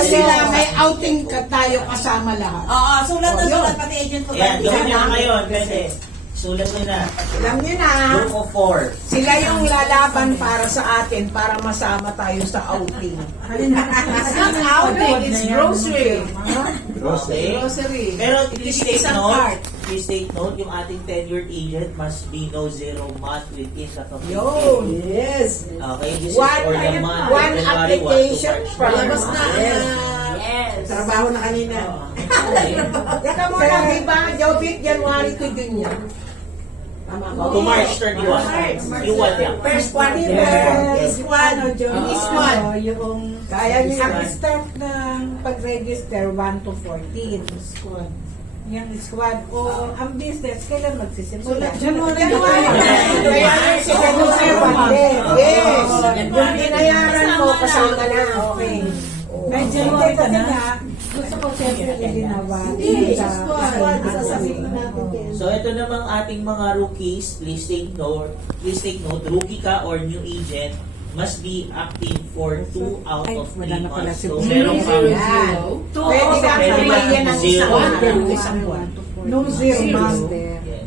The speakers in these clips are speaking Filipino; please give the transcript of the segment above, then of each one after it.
sila, may outing ka tayo kasama lahat. Oo, sulat na sulat pati agent ko. Yan, gawin nyo na ngayon. Kasi, sulat nyo na. Alam niyo na, Group of 4. sila yung lalaban para sa atin, para masama tayo sa outing. Ang outing is grocery. Okay. Grocery. Pero please take Isang note, cart. please take note, yung ating tenured agent must be no zero month within the company. Yun. Yes. Okay, this is One, for the month. one January 1 to application March. per Palabas na. month. Yes. Trabaho na kanina. Okay. Teka muna, di ba? Jobit, January to June yan. Tama ko. To March 31. You want lang. First quarter. Yes. Squad. Squad. Kaya niyo ang start ng pag-register 1 to 14. Squad. Yung squad o ang business, kailan magsisimula? January. Kaya yung si January 1 Yes. Yung binayaran mo, kasama na. Okay. May January ka na. Gusto ko siyempre ginawa. Squad. Sasabihin ko natin. So ito namang ating mga rookies, please take note, rookie ka or new agent must be active for 2 out of 3 months. So meron kang Pwede ka pilihan ng isang buwan. No zero month.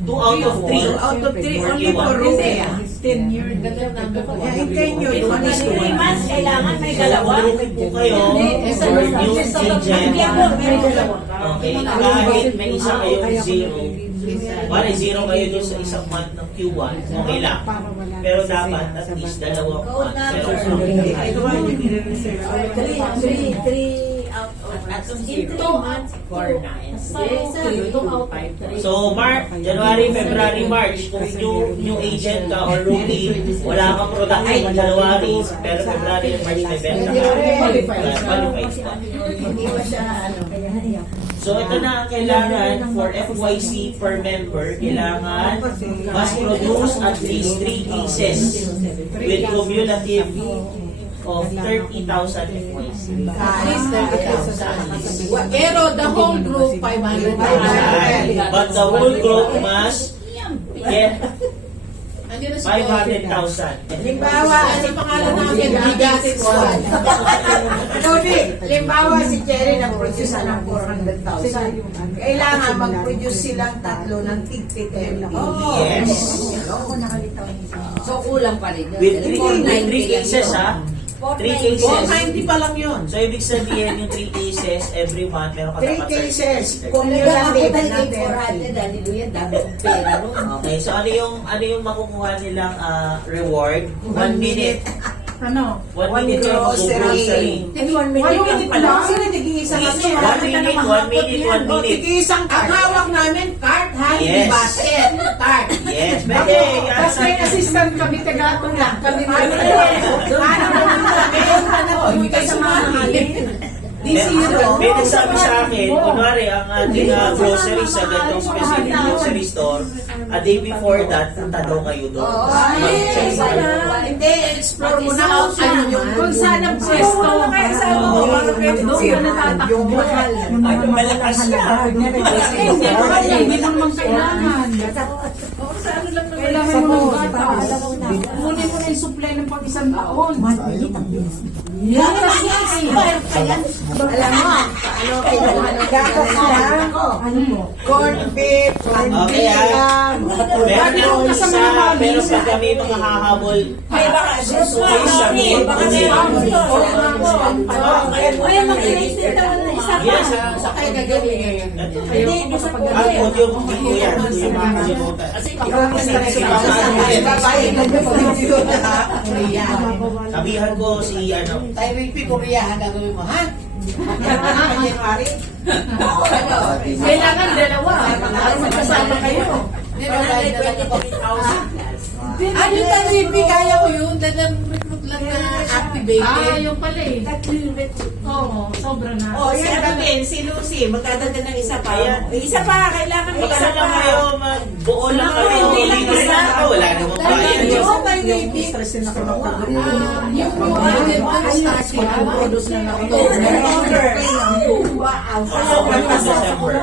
2 out of 3. Out of 3, only for rookie. 10 years. In 10 years, one is to 3 one. months, kailangan may So dalawa. kung rookie po kayo or new agent, Hindi ako, may dalawa. okay, kahit may isa kayong zero, bali zero kayo dun sa isang month ng Q1, okay lang. Pero dapat at least dalawang month. Pero Three out of in 2 months. 4 na. so January, February, March, kung new agent ka or rookie, wala kang production January, pero February and March may benta ka. Qualified ka. Hindi pa siya So ito na ang kailangan for FYC per member, kailangan must produce at least 3 cases with cumulative of 30,000 FYC. Pero the whole group 500. But the whole group must get 500,000. Limbawa, Kasi pangalan namin, Bigas Squad. Tony, limbawa si Cherry nag-produce ng 400,000. Kailangan mag-produce silang tatlo ng tig-10. Yes. So, kulang pa rin. With 3 cases ha. 3 cases. 490 pa lang yun. So ibig sabihin yung 3 cases every month meron ka 3 dapat cases. 30. Cumulative na 30. Okay, so ano yung makukuha nilang reward? 1 minute. Ano? 1 minute yung grocery. 1 minute lang. Sila nag-iisa kasi. 1 minute, 1 minute, 1 minute. Tig-isang Ang hawak namin, cart, hand, Yes. basket, cart. Yes, pwede. Tapos may assistant kami, tagatong lang. Kami Hindi kayo samahan. May nagsabi sa akin, kunwari ang ating grocery sa ganitong specific grocery store, a day before that, punta daw kayo doon. Hindi, explore mo na kung saan ang pwesto. Doon ka natatakbo. Malakas siya. Hindi naman kailangan. Kailangan mo ng bata. Kunin mo na yung supply ng pag-isang taon. Gatas yan. Alam mo, gatas lang. Corned beef, Okay ha. Meron yung isa, pero pag kami mga hahabol, May baka kayo submit. Ay, mag-inisip naman na isa pa. Yes, sa Ay, gagawin ngayon. Hindi, gusto ko yung video yan. Yung mga kalimutan. Sabihan ko si ano, Tayo may pipuriyahan gagawin mo, ha? Kailangan dalawa. Para magkasama kayo. 123,000. Ano tayo kaya ko yun? Dalang recruit lang na activated. yung pala eh. Oo, sobra na. Oh, si ano din, si Lucy, magdadagdag ng isa pa. Isa pa, kailangan may Baka isa na lang pa. kayo, magbuo lang kayo. Hindi lang isa. Wala namang bayan. Yung tayo may stress na ako. Yung one starting, produce na lang ito. October to December.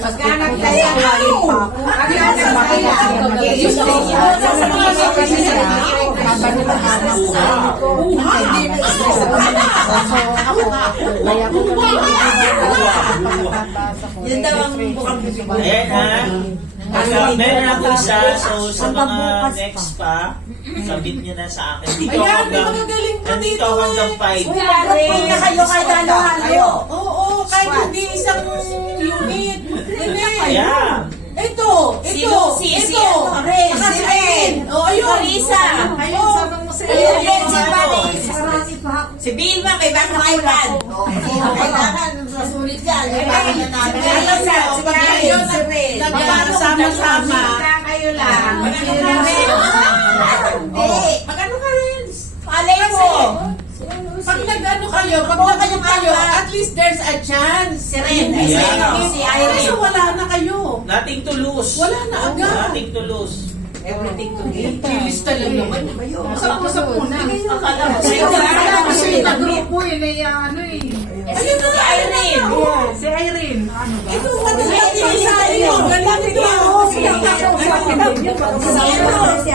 Pagkanag tayo ng lollipop. Pagkanag tayo. Kaya ko Yun daw ang bukang bibig. Ayan ha. Meron ako isa. So sa mga next pa, sabit nyo na sa akin. Dito ako Ayan, hanggang, magagaling pa nandito dito ako hanggang 5. Punta kayo kay halo-halo. Oo, kahit hindi isang unit. Hindi. Yeah. Ito, Si ito, Lucy, si ito. ano, Ren, Saka si si Ren. Oh, ayun. Marisa. Ayun, sabang mo sa Ayun, Ren, si Ano? Paris. Si Vilma, may bagong iPad. Kailangan masulit yan. Yung bagong na namin. Marisa, Si pag Ren, ayun, si Ren. nagsama-sama. Kayo lang. Magano ka rin? Hindi. Magano ka rin? Palay mo. Pag nag-ano kayo, at least there's a chance. Si Ren, Yeah. si Irene. Kasi wala na kayo. Nothing to lose. Wala na agad. Nothing to lose. Everything to give. Lista lang naman. Sa una. Akala mo. Kasi nag-grupo ano eh. Si Irene. Si Irene. Ano ba? Ito, matulad sa iyo. Galing ito.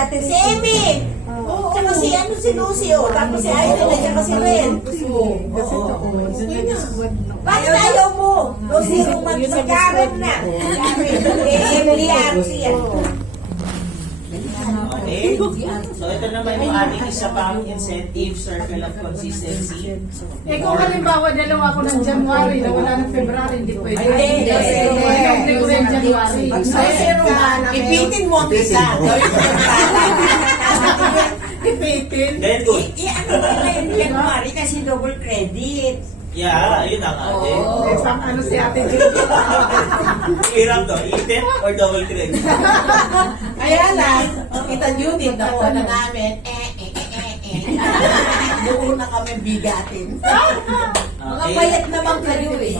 Si Amy. Tsaka si si Lucy, oh. Tapos si Irene, at saka si Ren. Bakit ayaw mo? Lucy, magkaroon na. Emily Archie. Okay? So ito naman yung ating isa pang incentive, circle of consistency. Eh kung halimbawa dalawa ko ng January na wala ng February, hindi pwede. Hindi. Hindi ko rin January. Ipitin mo ang isa. Ipitin. Then good. Ano ba ngayon January kasi double credit. Yeah, yun ang ating. Eh, pang ano si Ate Jane. Hirap to, itin or double credit? Kaya lang, kita unit na na namin, doon na kami bigatin. Mga Okay. payat naman kayo eh.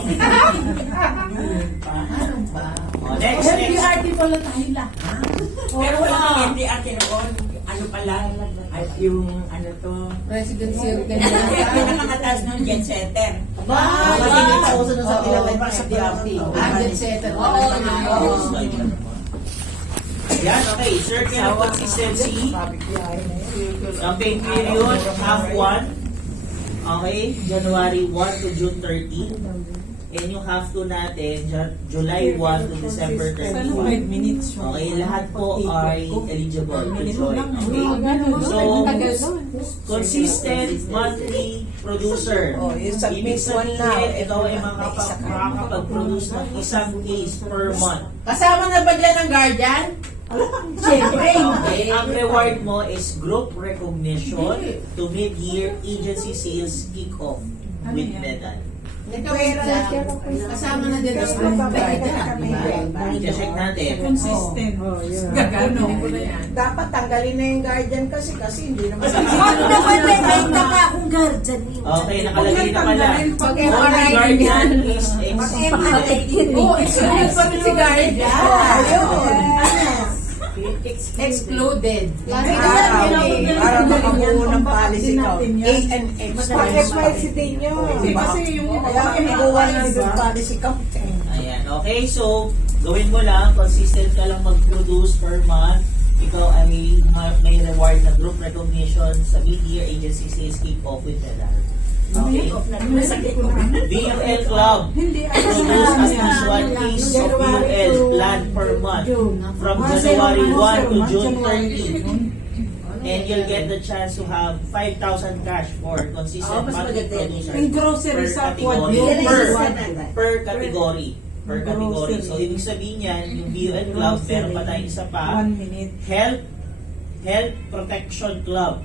Ano ba? Oh, next. MDRT pala tayo lahat. Pero wala kang MDRT noon. Ano pala? Yung ano to? Residency Pinakamataas ng jet setter. Kasi hindi pa uso na sa tinatay pa sa DRT. Agent setter. Yan, okay. Circle of consistency. Campaign period, half 1. Okay, January 1 to June 30. And yung half 2 natin, July 1 to December 31. Okay, lahat po ay eligible to join. Okay? So, consistent monthly producer. Ibig sabihin, ito ay makakapag-produce ng isang case per month. Kasama na ba dyan ang guardian? Siyempre. Okay, ang reward mo is group recognition to mid-year agency sales kick-off with medal. Kasama na dyan ang guardian. I-check natin. Consistent. Gagano ko na yan. Dapat tanggalin na yung guardian kasi hindi naman Huwag naman may taka akong guardian eh. Okay, nakalagay na pala. Pag Only guardian is Oo, excluded pa rin si guardian. Excluded. para makabuo ng policy ko. ANX. Pag-FYC din yun. Kasi yung Kaya magawa ng policy ko. Ayan, okay, so gawin mo lang, consistent ka lang mag-produce per month. Ikaw ay may reward na group recognition sa mid-year agency sales kick-off with medal. Okay? BUL Club. Produce at least one case of BUL plan per month from January 1 to June 30. And you'll get the chance to have 5,000 cash for consistent monthly producer. Yung grocery Per sa category. quad. Per category. Per category. So, ibig sabihin yan, yung BUL Club, meron pa tayong isa pa. 1 minute. Health Protection Club.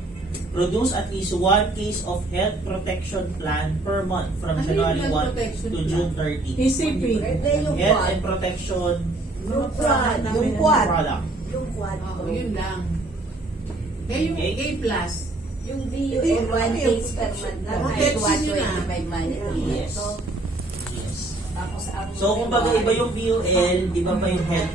Produce at least one case of health protection plan per month from Ano January yung health 1 protection to plan? June 30. ECP. Health and protection Group quad. Yung quad. product. Yung quad. Oo, yun lang. Kaya yung Okay. Yung A+. VUL 1 case per month lang. Kahit Protection yun ah. 125 monthly. Yes. So, Yes. tapos ang So, kumbaga iba yung BUL, di ba pa yung health